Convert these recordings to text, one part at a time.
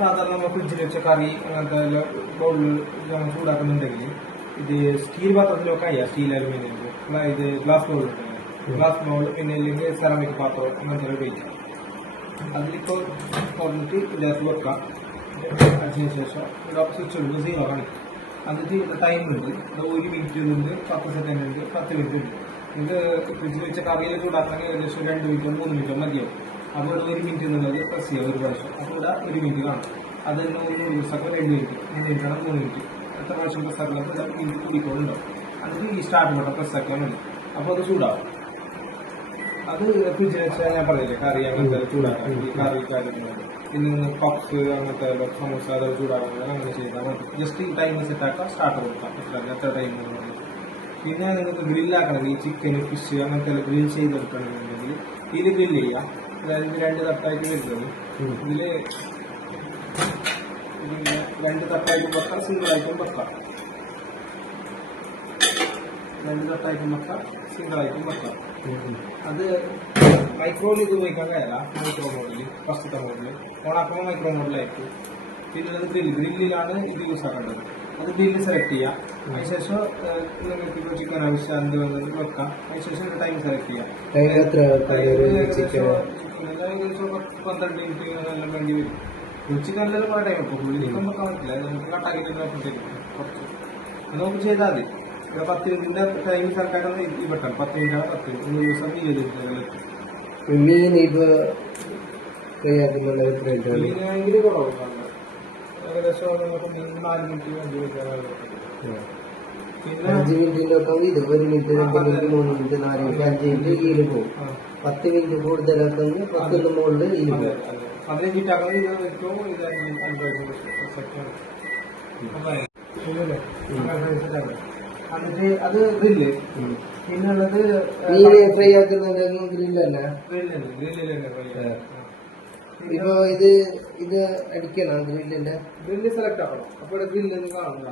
സാധാരണ നമ്മൾ ഫ്രിഡ്ജിൽ വെച്ച കറി അങ്ങനത്തെ ബൗളിൽ നമ്മൾ ചൂടാക്കുന്നുണ്ടെങ്കിൽ ഇത് സ്റ്റീൽ പാത്രത്തിലൊക്കെ അയ്യാ സ്റ്റീൽ അലുമിനിയം ഇത് ഗ്ലാസ് ബൗൾ ഗ്ലാസ് ബൗൾ പിന്നെ അല്ലെങ്കിൽ സെറാമിക് പാത്രം അങ്ങനത്തെ ഉപയോഗിക്കാം. അതിലിപ്പോൾ തുറന്നിട്ട് ഇതിനകത്ത് വെക്കാം. അതിന് ശേഷം ഇവിടെ സ്വിച്ച് ഉണ്ട് സീറോ കാണിക്കും. എന്നിട്ട് ഇവിടെ ടൈമുണ്ട്, ഇത് 1 മിനിറ്റ് ഉണ്ട്, 10 സെക്കൻഡ് ഉണ്ട്, 10 മിനിറ്റ് ഉണ്ട്. ഇത് ഫ്രിഡ്ജിൽ വെച്ച കറിയിൽ ചൂടാക്കണമെങ്കിൽ ഏകദേശം 2 മിനിറ്റോ 3 മിനിറ്റോ മതിയാവും. അപ്പോൾ 1 മിനിറ്റ് എന്നുള്ളത് പ്രസ് ചെയ്യാം ഒരു പ്രാവശ്യം. അപ്പോൾ ഇവിടെ 1 മിനിറ്റ് കാണും. അത് തന്നെ 3 ദിവസമൊക്കെ 2 മിനിറ്റ് 3 മിനിറ്റ് ആണ് 3 മിനിറ്റ് എത്ര പ്രാവശ്യം പ്രസ് ആക്കുന്നത് മിനിറ്റ് കൂടിക്കൊണ്ടുണ്ടാവും. എന്നിട്ട് ഈ സ്റ്റാർട്ട് ബട്ടൺ പ്രസ് ആക്കിയാൽ മതി. അപ്പോൾ അത് ചൂടാവും. അത് ഫ്രിഡ്ജിൽ വെച്ചാൽ ഞാൻ പറഞ്ഞില്ലേ കറി അങ്ങനത്തെ ചൂടാക്കാം. ഈ കറി കാര്യങ്ങൾ പിന്നെ പഫ് അങ്ങനത്തെ സമോസ അതൊക്കെ ചൂടാക്കാൻ അങ്ങനെ ചെയ്താൽ മതി. ജസ്റ്റ് ഈ ടൈം സെറ്റ് ആക്കാം, സ്റ്റാർട്ട് കൊടുക്കാം. എത്ര ടൈം. പിന്നെ നിങ്ങൾക്ക് ഗ്രില്ലാക്കണമെങ്കിൽ ഈ ചിക്കൻ ഫിഷ് അങ്ങനത്തെ ഗ്രിൽ ചെയ്തെടുക്കണമെന്നുണ്ടെങ്കിൽ ഇതിൽ ഗ്രില്ല് ചെയ്യാം. അതായത് 2 തട്ടായിട്ട് വരുന്നത് ഇതിൽ 2 തട്ടായിട്ടും വെക്കാം, സിംഗിളായിട്ടും വെക്കാം. 2 തട്ടായിട്ടും വെക്കാം, സിംഗിളായിട്ടും വെക്കാം. അത് മൈക്രോയിൽ ഇത് ഉപയോഗിക്കാൻ കഴിയില്ല. മൈക്രോ മോഡിൽ ഫസ്റ്റത്തെ മോഡിൽ ഓണാക്കുമ്പോൾ മൈക്രോ മോഡിലായിരിക്കും. പിന്നെ അത് ഗ്രില്ലിലാണ് ഇത് യൂസ് ആക്കേണ്ടത്. അത് ഗ്രില്ല് സെലക്ട് ചെയ്യാം. അതിനുശേഷം നിങ്ങൾക്ക് ഇപ്പോൾ ചിക്കൻ ആവശ്യം എന്ത് വേണമെങ്കിൽ വെക്കാം. അതിനുശേഷം ടൈം സെലക്ട് ചെയ്യാം. ഏകദേശം 12 മിനിറ്റ് എല്ലാം വേണ്ടി വരും. ചിക്കനിൽ കുറേ ടൈം വെക്കും. ചിക്കൻ വെക്കാൻ പറ്റില്ല, നമുക്ക് കട്ടാക്കിയിട്ട് കുറച്ച് നമുക്ക് ചെയ്താൽ മതി. 10 മിനിറ്റിന്റെ ടൈം സർക്കാരാണ് ഈ ബട്ടൺ 10 മിനിറ്റാണ് 10 മിനിറ്റ് 1 ദിവസം 20 മിനിറ്റ്. മീൻ ഇപ്പൊ മീനാണെങ്കിൽ കുറവാണ്. ഏകദേശം നമുക്ക് 4 മിനിറ്റ് 5 മിനിറ്റ്. പിന്നെ 5 മിനിറ്റിന്റെ ഒപ്പം ഇത് 1 minute 2 minute 3 minute 4 minute 5 minute ഈല് പോകും. 10 മിനിറ്റ് കൂടുതലാക്കുന്നത് 10 മുകളിൽ ഈല് പോകും. 15 മിനിറ്റ് ആക്കുന്നത് ഇത് ഏറ്റവും ഇത് 5 എന്നിട്ട് അത് ഗ്രില്ല്. പിന്നുള്ളത് മീൻ ഫ്രൈ ആക്കുന്നുണ്ടെങ്കിൽ ഗ്രില്ലല്ല. ഇപ്പൊ ഇത് അടിക്കണം ഗ്രില്ലിന്റെ. ഗ്രില്ല് സെലക്ട് ആക്കണം. അപ്പോൾ ഗ്രില്ല് കാണുന്ന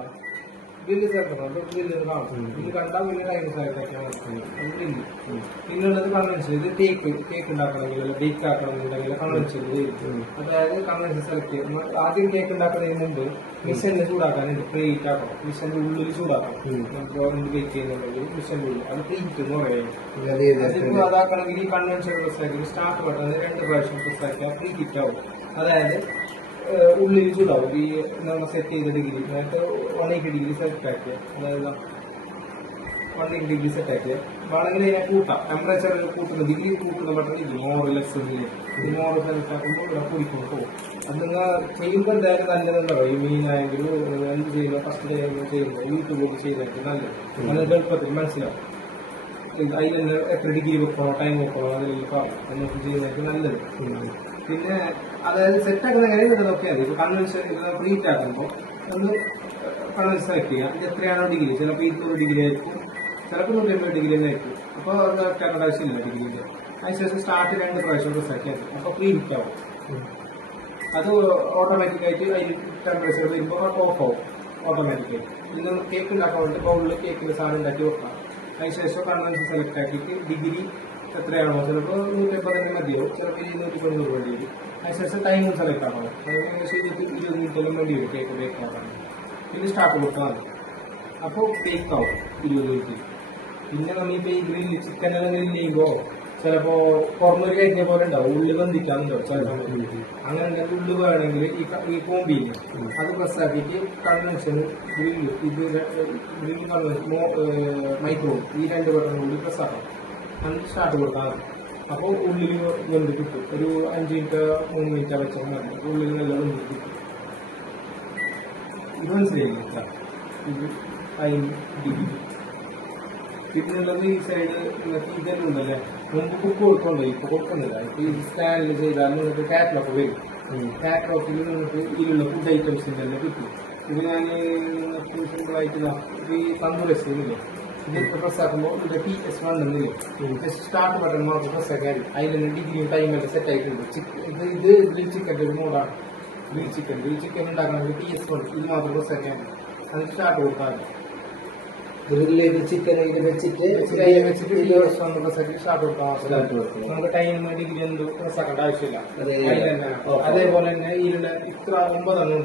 ഗ്രില്ല് സെലക്ട് ആക്കണം. അപ്പോൾ ഗ്രില്ല് കാണും. ഇത് കണ്ടാൽ പിന്നെ ടൈം സെലക്ട് ആക്കിയാൽ മതി. ഗ്രില്ല്. പിന്നുള്ളത് കൺവെൻഷൻ. ഇത് കേക്ക് ഉണ്ടാക്കണമെങ്കിൽ ബേക്ക് ആക്കണമെന്നുണ്ടെങ്കിൽ കൺവെൻഷൻ ചെയ്യും. അതായത് കൺവെൻഷൻ സെലക്ട് ചെയ്യും. ആദ്യം കേക്ക് ഉണ്ടാക്കുന്നതിന് മുമ്പ് മിഷനിൽ ചൂടാക്കാനുണ്ട്. പ്രീഹീറ്റ് ആക്കണം. മിഷന്റെ ഉള്ളിൽ ചൂടാക്കണം. നമുക്ക് എന്ത് ബേക്ക് ചെയ്യുന്നുണ്ടെങ്കിൽ മിഷന്റെ ഉള്ളിൽ അത് പ്രീഹീറ്റ് എന്ന് പറയും. അതിപ്പോൾ അതാക്കണമെങ്കിൽ ഈ കൺവെൻഷൻ പ്രസ് ആക്കി സ്റ്റാർട്ട് ബട്ടൺ 2 പ്രാവശ്യം പ്രസ് ആക്കിയാൽ പ്രീഹീറ്റ് ആവും. അതായത് ഉള്ളിൽ ചൂടാവും. ഈ നമ്മൾ സെറ്റ് ചെയ്ത ഡിഗ്രി നേരത്തെ 180 ഡിഗ്രി സെറ്റ് ആക്കിയ, അതായത് 180 ഡിഗ്രി സെറ്റ് ആക്കിയ വേണമെങ്കിൽ അതിനെ കൂട്ടാം. ടെമ്പറേച്ചർ കൂട്ടുന്ന ഡിഗ്രി കൂട്ടുന്ന ബട്ടൺ ഇല്ല. മോറ് ലെസ് ഈ മോറ് സെലക്ട് ആക്കുമ്പോൾ ഇവിടെ കൂടിക്കൊണ്ട് പോകും. അത് നിങ്ങൾ ചെയ്യുമ്പോൾ എന്തായാലും നല്ലതുണ്ടാവും. ഈ മീനായെങ്കിലും എന്ത് ചെയ്യുമ്പോൾ ഫസ്റ്റ് ഡേ ചെയ്യുമ്പോൾ യൂട്യൂബ് ചെയ്തായിട്ട് നല്ലത്. നല്ല എളുപ്പത്തിൽ മനസ്സിലാവും. അതിൽ തന്നെ എത്ര ഡിഗ്രി വെക്കണോ ടൈം വെക്കണോ അതിൽ നമുക്ക് ചെയ്യുന്നതായിട്ട് നല്ലത്. പിന്നെ അതായത് സെറ്റ് ആക്കുന്ന എങ്ങനെയാണ് നോക്കിയാൽ മതി. കൺവെൻഷൻ പ്രീറ്റ് ആക്കുമ്പോൾ ഒന്ന് കൺവെൻഷൻ സെലക്ട് ചെയ്യാം. ഇത് എത്രയാണോ ഡിഗ്രി, ചിലപ്പോൾ 200 ഡിഗ്രി ആയിരിക്കും, ചിലപ്പോൾ 180 ഡിഗ്രി തന്നെ ആയിരിക്കും. അപ്പോൾ അത് ആക്കേണ്ട ആവശ്യമില്ല ഡിഗ്രിയിൽ. അതിനുശേഷം സ്റ്റാർട്ട് 2 പ്രാവശ്യം പ്രസ് ആക്കിയാൽ അപ്പോൾ പ്രീഹിറ്റ് ആവും. അത് ഓട്ടോമാറ്റിക്കായിട്ട് അതിൽ ടെമ്പറേച്ചർ വരുമ്പോൾ ഓഫ് ആവും ഓട്ടോമാറ്റിക്കായിട്ട്. ഇന്ന് കേക്ക് ഉണ്ടാക്കാൻ വേണ്ടി ബൗളിൽ കേക്കിൻ്റെ സാധനം ഉണ്ടാക്കി വെക്കാം. അതിനുശേഷം കൺവെൻഷൻ സെലക്ട് ആക്കിയിട്ട് ഡിഗ്രി എത്രയാണോ, ചിലപ്പോൾ 180 തന്നെ മതിയാവും, ചിലപ്പോൾ 290 വേണ്ടി വരും. അതിനുശേഷം ടൈമും സെലക്ട് ആക്കണം. ഏകദേശം 20 മിനിറ്റെല്ലാം വേണ്ടി വരും കേക്ക് ബേക്ക് ആക്കാൻ. പിന്നെ സ്റ്റാർട്ട് കൊടുത്താൽ മതി. അപ്പോൾ ബേക്ക് ആവും 20 മിനിറ്റ്. പിന്നെ നമ്മളിപ്പോൾ ഈ ഗ്രില്ല് ചിക്കനെല്ലാം ഗ്രില്ല് ചെയ്യുമ്പോൾ ചിലപ്പോൾ പുറമൊരു കരിഞ്ഞ പോലെ ഉണ്ടാവും, ഉള്ളിൽ ബന്ധിക്കാനുണ്ടാവും ചില സമയത്ത്. അങ്ങനെ ഉണ്ടെങ്കിൽ ഉള്ളു വേണമെങ്കിൽ ഈ കോമ്പിയിൽ അത് പ്രസ് ആക്കിയിട്ട് convention grill grill convention micro ഈ 2 ബട്ടൺ കൂടി പ്രസ് ആക്കണം. എന്നിട്ട് സ്റ്റാർട്ട് കൊടുത്താൽ മതി. അപ്പോൾ ഉള്ളിൽ വെന്ത് കിട്ടും. ഒരു 5 മിനിറ്റ് 3 മിനിറ്റ് വെച്ചാൽ മതി. ഉള്ളിൽ നല്ല വെന്ത് കിട്ടും. ഇത് മനസ്സിലായില്ല. ഇത് ടൈം ഡിഗ്രി. പിന്നുള്ളത് ഈ സൈഡ് നിങ്ങൾക്ക് ഇതെല്ലാം ഉണ്ടല്ലേ, മുമ്പ് കുക്ക് കൊടുക്കണ്ടോ, ഇപ്പോൾ കൊടുക്കുന്നില്ല. ഇപ്പോൾ ഈ സ്റ്റാൻഡിൽ ചെയ്താൽ നിങ്ങൾക്ക് കാറ്റലോഗ് വരും. കാറ്റലോഗിൽ നിങ്ങൾക്ക് ഇതിലുള്ള ഫുഡ് ഐറ്റംസിൻ്റെ തന്നെ കിട്ടും. ഇത് ഞാൻ സിമ്പിളായിട്ട് ഈ തന്തൂരസില്ലേ ഇതിൽ പ്രസ് ആക്കുമ്പോൾ ഇവിടെ PS1 എന്നില്ലേ, ജസ്റ്റ് സ്റ്റാർട്ട് ബട്ടൺ മാത്രം പ്രസ് ആക്കിയാൽ അതിൽ തന്നെ ഡിഗ്രിയും ടൈമെല്ലാം സെറ്റ് ആയിട്ടുണ്ട്. ഇത് ഗ്രിൽ ചിക്കൻ്റെ ഒരു മോഡാണ്. ഗ്രിൽ ചിക്കൻ ഉണ്ടാക്കണമെങ്കിൽ PS1 ഇത് മാത്രം പ്രസ് ആക്കിയാൽ മതി. അതിന് സ്റ്റാർട്ട് കൊടുത്താൽ മതി. ഗ്രില്ല് ചെയ്ത് ചിക്കൻ ഇത് വെച്ചിട്ട് വെച്ചിട്ട് നമുക്ക് സ്റ്റാർട്ട് കൊടുക്കാം. നമുക്ക് ടൈം ഡിഗ്രി ഒന്നും പ്രസ്സാക്കേണ്ട ആവശ്യമില്ല. അതെ. അതേപോലെ തന്നെ ഇതിലുള്ള ഇത്ര 9 എണ്ണം